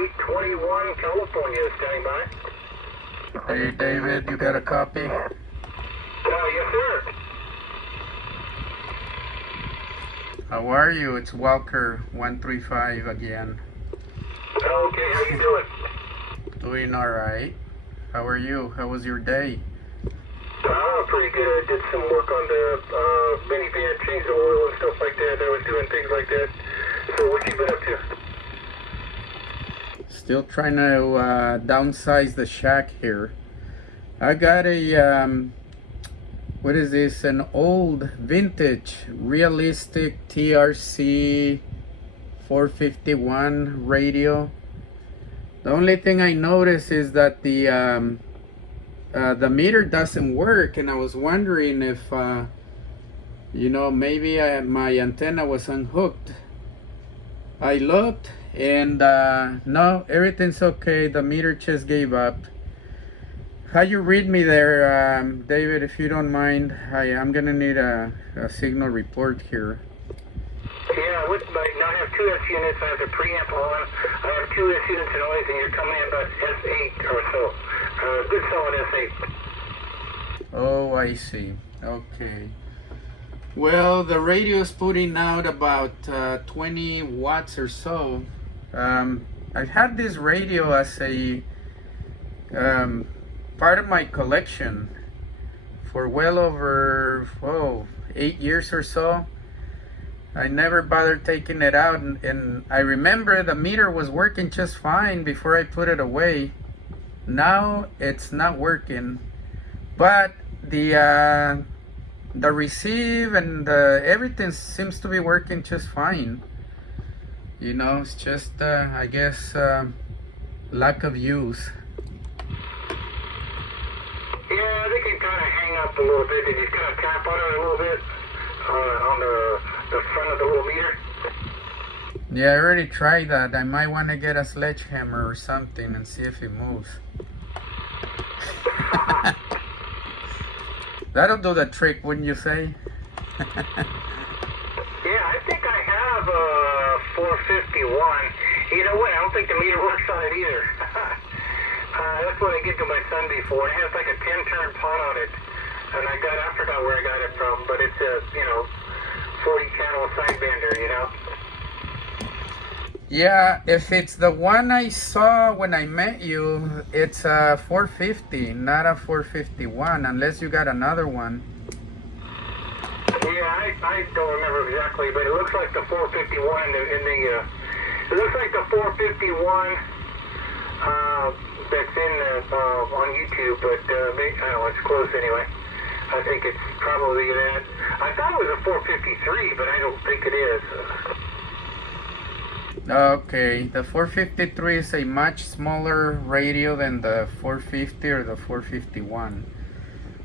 821 California, standing by. Hey David, you got a copy? Yes, sir. How are you? It's Walker 135 again. Okay, how you doing? Doing alright. How are you? How was your day? Pretty good. I did some work on the minivan, change the oil and stuff like that. I was doing things like that. So what you been up to? Still trying to downsize the shack here. I got a what is this? An old vintage Realistic TRC 451 radio. The only thing I noticed is that the meter doesn't work, and I was wondering if maybe my antenna was unhooked. I looked, and no, everything's okay. The meter just gave up. How you read me there, David, if you don't mind? I'm gonna need a signal report here. Yeah, now I have 2 S units. I have the preamp on. I have 2 S units of noise, and you're coming in about S8 or so. Good solid S8. Oh, I see. Okay. Well, the radio is putting out about 20 watts or so. I've had this radio as a part of my collection for well over 8 years or so. I never bothered taking it out, and I remember the meter was working just fine before I put it away. Now it's not working, but the receive and everything seems to be working just fine. It's just I guess lack of use. Yeah, they can kind of hang up a little bit. Did you kind of tap on it a little bit on the front of the little meter? Yeah, I already tried that. I might want to get a sledgehammer or something and see if it moves. That'll do the trick, wouldn't you say? Yeah, I think I have a 451. You know what? I don't think the meter works on it either. That's what I gave to my son before. It has like a 10-turn pot on it, and I forgot where I got it from, but it's a 40-channel sidebander, Yeah, if it's the one I saw when I met you, it's a 450, not a 451, unless you got another one. Yeah, I don't remember exactly, but it looks like the 451 it looks like the 451 that's on YouTube, but I don't know, it's close anyway. I think it's probably that. I thought it was a 453, but I don't think it is. Okay, the 453 is a much smaller radio than the 450 or the 451.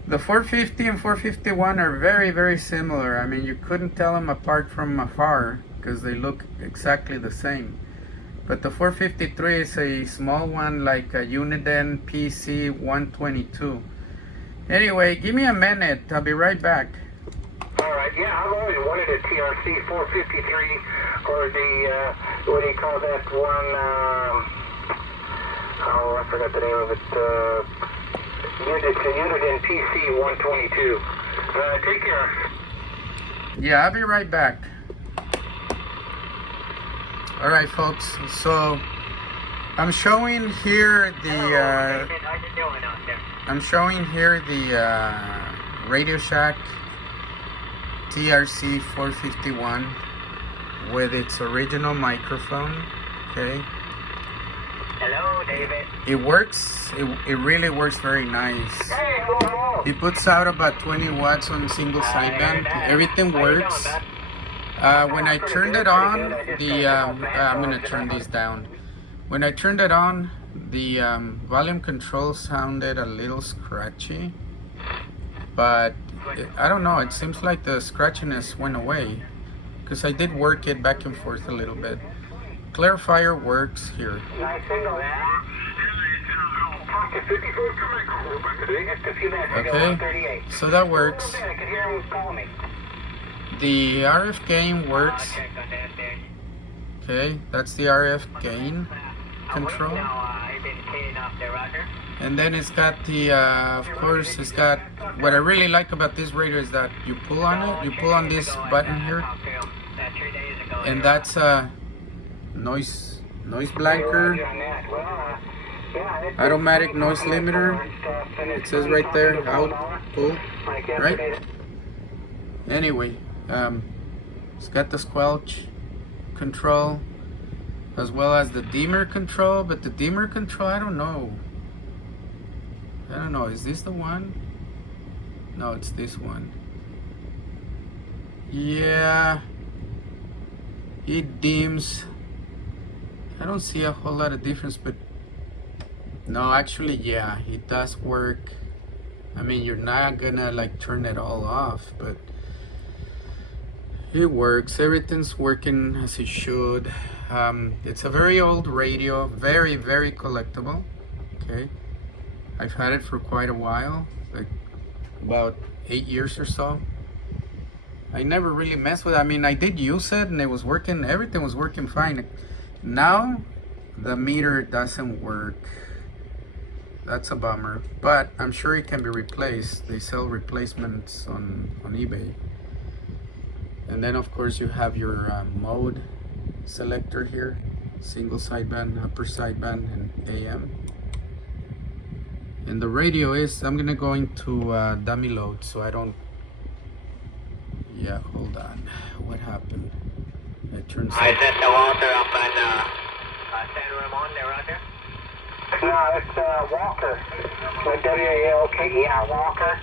The 450 and 451 are very, very similar. I mean, you couldn't tell them apart from afar because they look exactly the same. But the 453 is a small one, like a Uniden PC 122. Anyway, give me a minute. I'll be right back. Alright, yeah, I've always wanted a TRC 453 or the, what do you call that one, I forgot the name of it, Uniden PC 122. Take care. Yeah, I'll be right back. Alright folks, so I'm showing here the Radio Shack TRC 451 with its original microphone. Okay. Hello, David. It works. It really works very nice. Hey, hello. It puts out about 20 watts on single sideband. Everything works. When I turned it on, I'm gonna turn these down. When I turned it on, the volume control sounded a little scratchy, but I don't know, it seems like the scratchiness went away because I did work it back and forth a little bit. Clarifier works here. Okay, so that works. The RF gain works. Okay, that's the RF gain. control. And then it's got the, of course, it's got, what I really like about this radio is that you pull on it, you pull on this button here, and that's a noise blanker, automatic noise limiter. It says right there, out, pull, right? Anyway, it's got the squelch control as well as the dimmer control, but the dimmer control, I don't know, is this the one? No, it's this one. Yeah, it dims. I don't see a whole lot of difference, but no, actually, yeah, it does work. I mean, you're not gonna like turn it all off, but it works. Everything's working as it should. It's a very old radio, very, very collectible. Okay, I've had it for quite a while, like about 8 years or so. I never really messed with it. I mean, I did use it and it was working, everything was working fine. Now the meter doesn't work. That's a bummer, but I'm sure it can be replaced. They sell replacements on eBay. And then of course you have your mode selector here, single sideband, upper sideband, and AM. And the radio is, I'm gonna go into dummy load so I don't, yeah, hold on, what happened? I turned I set the Walter up on San Ramon there, Roger? No, it's Walker. W-A-L-K, yeah, Walker.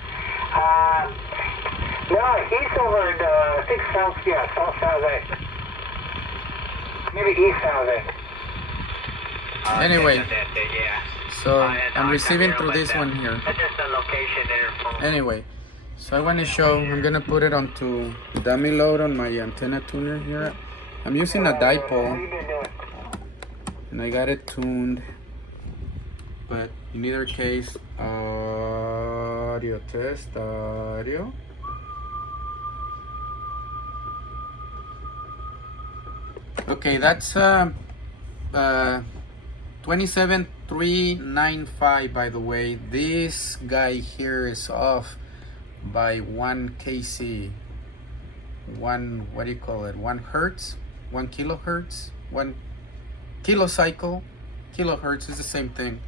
No, he's over at, I think South San Jose. Maybe East San Jose. Anyway, so I'm receiving through this one here. That's just the location there. Anyway, so I want to show, I'm gonna put it onto dummy load on my antenna tuner here. I'm using a dipole and I got it tuned, but in either case, audio test, audio. Okay, that's 27395, by the way. This guy here is off by 1 kc, what do you call it, 1 hertz, 1 kilohertz, 1 kilocycle. Kilohertz is the same thing.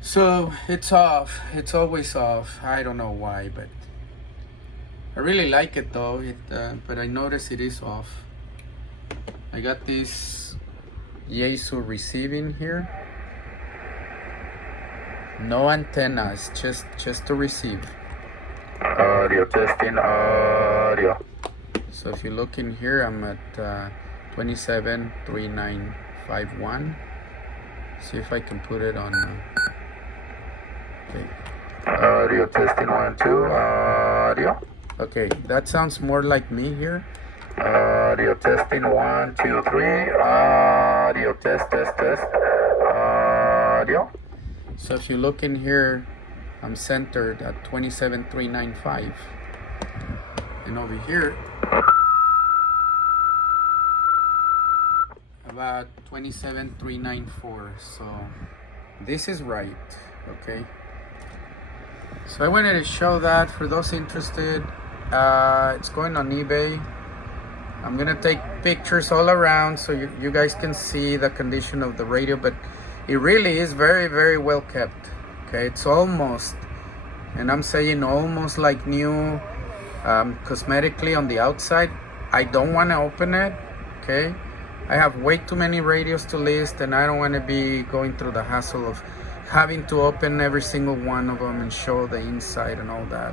So it's off, it's always off. I don't know why, but I really like it though. But I notice it is off. I got this Yaesu receiving here. No antennas, just to receive. Audio testing, audio. So if you look in here, I'm at 273951. See if I can put it on. Okay. Audio testing 1 2 audio. Okay, that sounds more like me here. Audio testing 1 2 3 audio test audio. So if you look in here, I'm centered at 27395, and over here about 27394. So this is right. Okay, so I wanted to show that for those interested. It's going on eBay. I'm gonna take pictures all around so you guys can see the condition of the radio, but it really is very, very well kept. Okay, it's almost, and I'm saying almost like new, cosmetically on the outside. I don't want to open it. Okay, I have way too many radios to list, and I don't want to be going through the hassle of having to open every single one of them and show the inside and all that.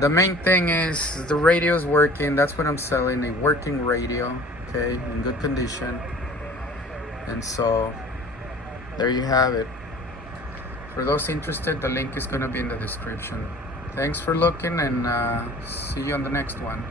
The main thing is the radio is working. That's what I'm selling, a working radio, okay, in good condition. And so there you have it. For those interested, the link is going to be in the description. Thanks for looking, and see you on the next one.